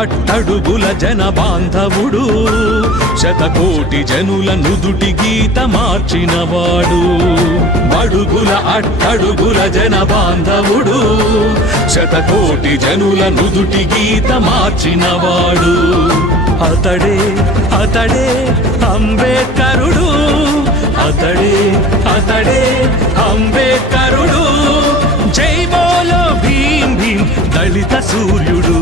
అట్టడుగుల జన బాంధవుడు శతకోటి జనుల నుదుటి గీత మార్చినవాడు. బడుగుల అట్టడుగుల జన బాంధవుడు శతకోటి జనుల నుదుటి గీత మార్చినవాడు. అతడే అతడే అంబేద్కరుడు అతడే అతడే అంబేద్కర్ దళిత సూర్యుడు.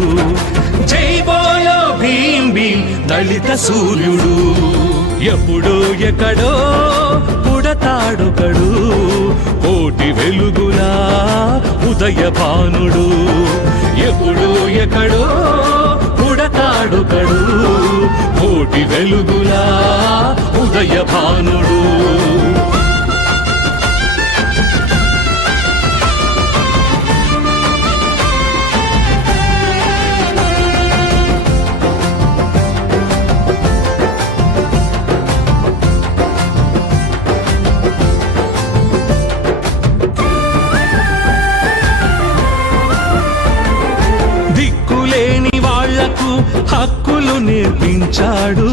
జై బోలో భీం భీం దళిత సూర్యుడు. ఎప్పుడో ఎక్కడో పుడతాడుకడు. కోటి వెలుగులా ఉదయ భానుడు ఎప్పుడో ఎక్కడో పుడతాడుకడు. కోటి వెలుగులా ఉదయ హక్కులు నేర్పించాడు.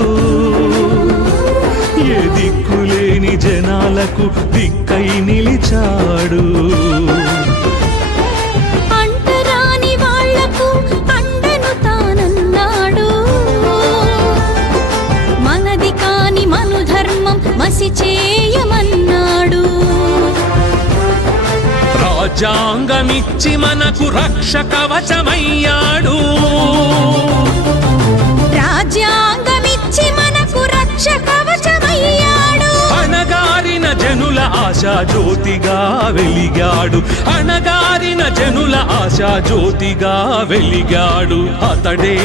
ఏ దిక్కులేని జనాలకు దిక్కై నిలిచాడు. మసి చేయమన్నాడు రాజ్యాంగమిచ్చి మనకు రక్ష కవచమయ్యాడు ఆశా జ్యోతిగా వెలిగాడు. అణగారిన జనుల ఆశా జ్యోతిగా వెలిగాడు. అతడే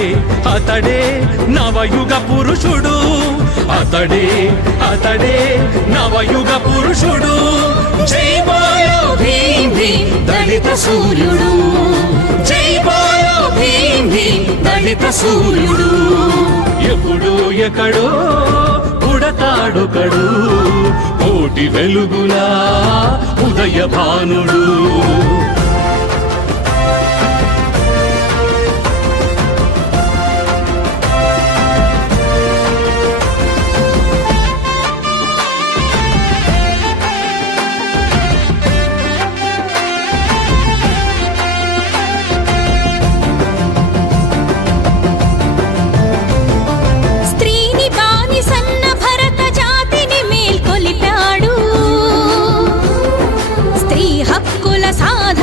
అతడే నవయుగ పురుషుడు. అతడే అతడే నవయుగ పురుషుడు. జై బోలో భీం భీం దళిత సూర్యుడు. జై బోలో భీం భీం దళిత సూర్యుడు. ఎప్పుడు ఎక్కడో పుడతాడొకడు కోటి వెలుగులా ఉదయ భానుడు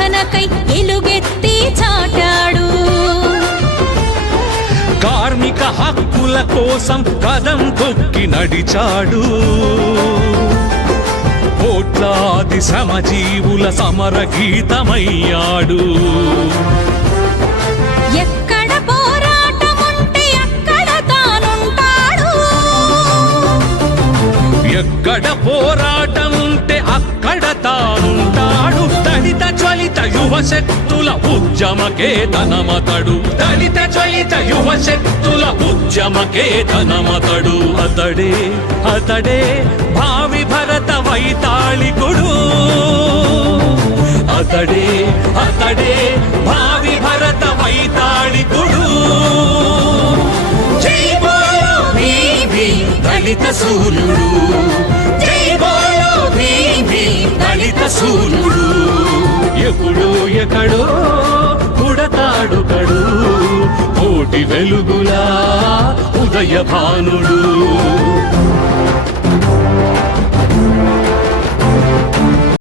సాధనకై ఎలుగెత్తి చాటాడు. కార్మిక హక్కుల కోసం కదం తొక్కి నడిచాడు. కోట్లాది శ్రమజీవుల సమర గీతమయ్యాడు ఎక్కడ పోరాటముంటే అక్కడ తానుంటాడు. ఎక్కడ జ్వలిత యువ శక్తుల ఉద్యమకే ధనమతడు దళిత జ్వలిత యువ శక్తుల ఉద్యమకే ధనమతడు అతడే అతడే భావి భరత వైతాళికుడు. అతడే అతడే భావి భరత వైతాళికుడు. జై బోలో దళిత సూర్యుడు. జై బోలో దళిత సూర్యుడు. ఎప్పుడు ఎక్కడో పుడతాడుకడు కోటి వెలుగులా ఉదయ భానుడు